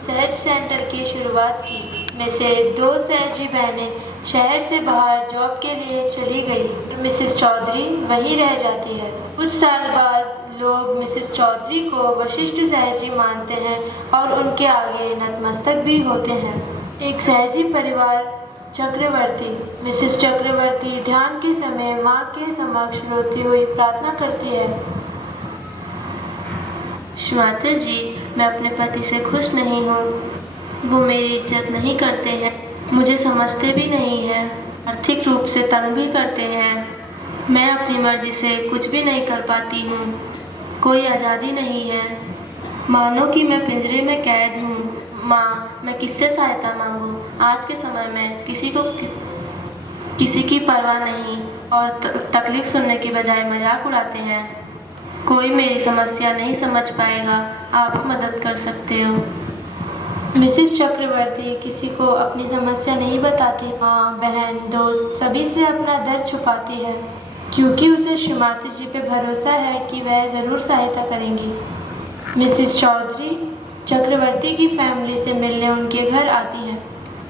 सहज सेंटर की शुरुआत की। में से 2 सहजी बहनें शहर से बाहर जॉब के लिए चली गई। मिसेस चौधरी वहीं रह जाती है। कुछ साल बाद लोग मिसेस चौधरी को वशिष्ठ सहजी मानते हैं और उनके आगे नतमस्तक भी होते हैं। एक सहजी परिवार चक्रवर्ती। मिसेस चक्रवर्ती ध्यान के समय माँ के समक्ष रोती हुई प्रार्थना करती है। श्रीमाता जी, मैं अपने पति से खुश नहीं हूँ। वो मेरी इज्जत नहीं करते हैं, मुझे समझते भी नहीं हैं, आर्थिक रूप से तंग भी करते हैं। मैं अपनी मर्जी से कुछ भी नहीं कर पाती हूँ, कोई आज़ादी नहीं है, मानो कि मैं पिंजरे में कैद हूँ। माँ, मैं किससे सहायता मांगूँ? आज के समय में किसी की परवाह नहीं और तकलीफ सुनने के बजाय मजाक उड़ाते हैं। कोई मेरी समस्या नहीं समझ पाएगा, आप मदद कर सकते हो। मिसेस चक्रवर्ती किसी को अपनी समस्या नहीं बताती। माँ, बहन, दोस्त सभी से अपना दर्द छुपाती है, क्योंकि उसे श्रीमती जी पे भरोसा है कि वह ज़रूर सहायता करेंगी। मिसेस चौधरी चक्रवर्ती की फैमिली से मिलने उनके घर आती हैं।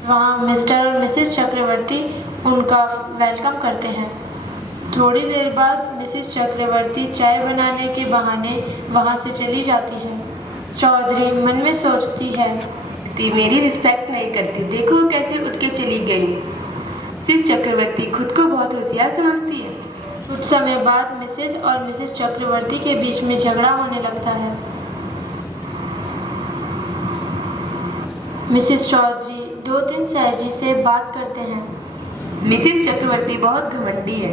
वहाँ मिस्टर और मिसेस चक्रवर्ती उनका वेलकम करते हैं। थोड़ी देर बाद मिसेस चक्रवर्ती चाय बनाने के बहाने वहाँ से चली जाती हैं। चौधरी मन में सोचती है, ती मेरी रिस्पेक्ट नहीं करती, देखो कैसे उठ के चली गई। मिसेस चक्रवर्ती खुद को बहुत होशियार समझती है। कुछ समय बाद मिसेस और मिसेस चक्रवर्ती के बीच में झगड़ा होने लगता है। मिसेस चौधरी 2-3 सहजी से बात करते हैं। मिसेस चक्रवर्ती बहुत घमंडी है,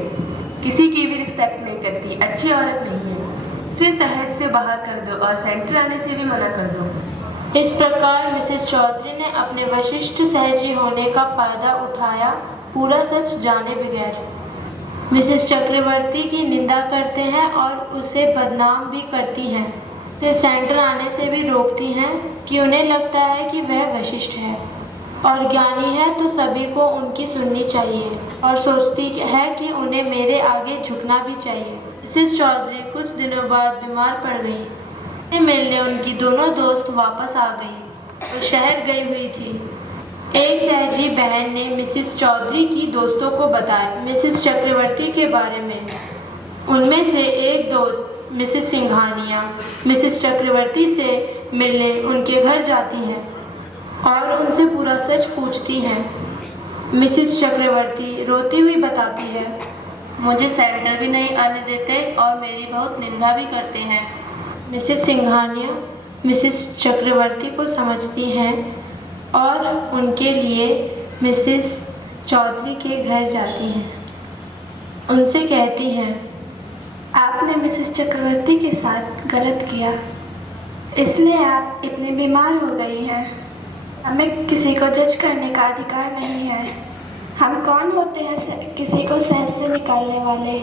किसी की भी रिस्पेक्ट नहीं करती, अच्छी औरत नहीं है। उसे शहर से बाहर कर दो और सेंटर आने से भी मना कर दो। इस प्रकार मिसेस चौधरी ने अपने वशिष्ठ सहजी होने का फायदा उठाया, पूरा सच जाने बगैर। मिसेस चक्रवर्ती की निंदा करते हैं और उसे बदनाम भी करती हैं। उसे सेंटर आने से भी रोकती हैं कि उन्हें लगता है कि वह वशिष्ठ है और ज्ञानी है तो सभी को उनकी सुननी चाहिए, और सोचती है कि उन्हें मेरे आगे झुकना भी चाहिए। मिसेस चौधरी कुछ दिनों बाद बीमार पड़ गई। मिलने उनकी दोनों दोस्त वापस आ गई। वो शहर गई हुई थी। एक सहजी बहन ने मिसेस चौधरी की दोस्तों को बताया मिसेस चक्रवर्ती के बारे में। उनमें से एक दोस्त मिसेस सिंघानिया मिसेस चक्रवर्ती से मिलने उनके घर जाती हैं और उनसे पूरा सच पूछती हैं। मिसेस चक्रवर्ती रोती हुई बताती है, मुझे सेंटर भी नहीं आने देते और मेरी बहुत निंदा भी करते हैं। मिसेस सिंघानिया मिसेस चक्रवर्ती को समझती हैं और उनके लिए मिसेस चौधरी के घर जाती हैं। उनसे कहती हैं, आपने मिसेस चक्रवर्ती के साथ गलत किया, इसलिए आप इतनी बीमार हो गई हैं। हमें किसी को जज करने का अधिकार नहीं है। हम कौन होते हैं किसी को सहज से निकालने वाले,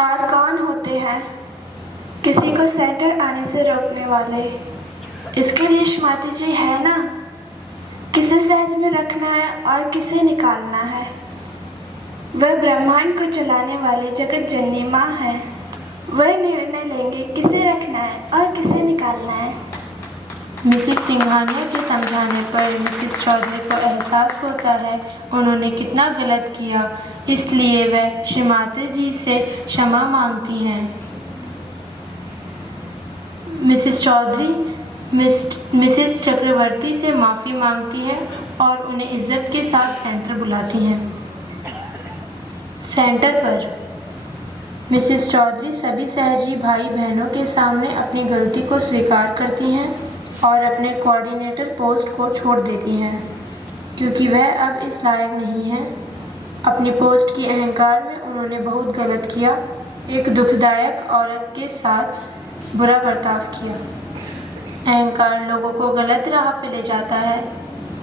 और कौन होते हैं किसी को सेंटर आने से रोकने वाले। इसके लिए श्रीमती जी है ना, किसे सहज में रखना है और किसे निकालना है। वह ब्रह्मांड को चलाने वाले जगत जननी माँ है। वह निर्णय लेंगे किसे रखना है और किसे निकालना है। मिसेस सिंघानिया के समझाने पर मिसेस चौधरी को एहसास होता है उन्होंने कितना गलत किया, इसलिए वह श्रीमती जी से क्षमा मांगती हैं। मिसेस चौधरी मिसेस चक्रवर्ती से माफ़ी मांगती है और उन्हें इज्जत के साथ सेंटर बुलाती हैं। सेंटर पर मिसेस चौधरी सभी सहजी भाई बहनों के सामने अपनी गलती को स्वीकार करती हैं और अपने कोऑर्डिनेटर पोस्ट को छोड़ देती हैं, क्योंकि वह अब इस लायक नहीं है। अपनी पोस्ट की अहंकार में उन्होंने बहुत गलत किया, एक दुखदायक औरत के साथ बुरा बर्ताव किया। अहंकार लोगों को गलत राह पे ले जाता है।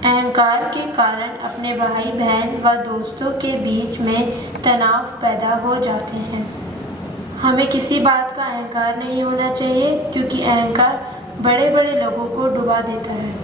अहंकार के कारण अपने भाई बहन व दोस्तों के बीच में तनाव पैदा हो जाते हैं। हमें किसी बात का अहंकार नहीं होना चाहिए, क्योंकि अहंकार बड़े बड़े लोगों को डुबा देता है।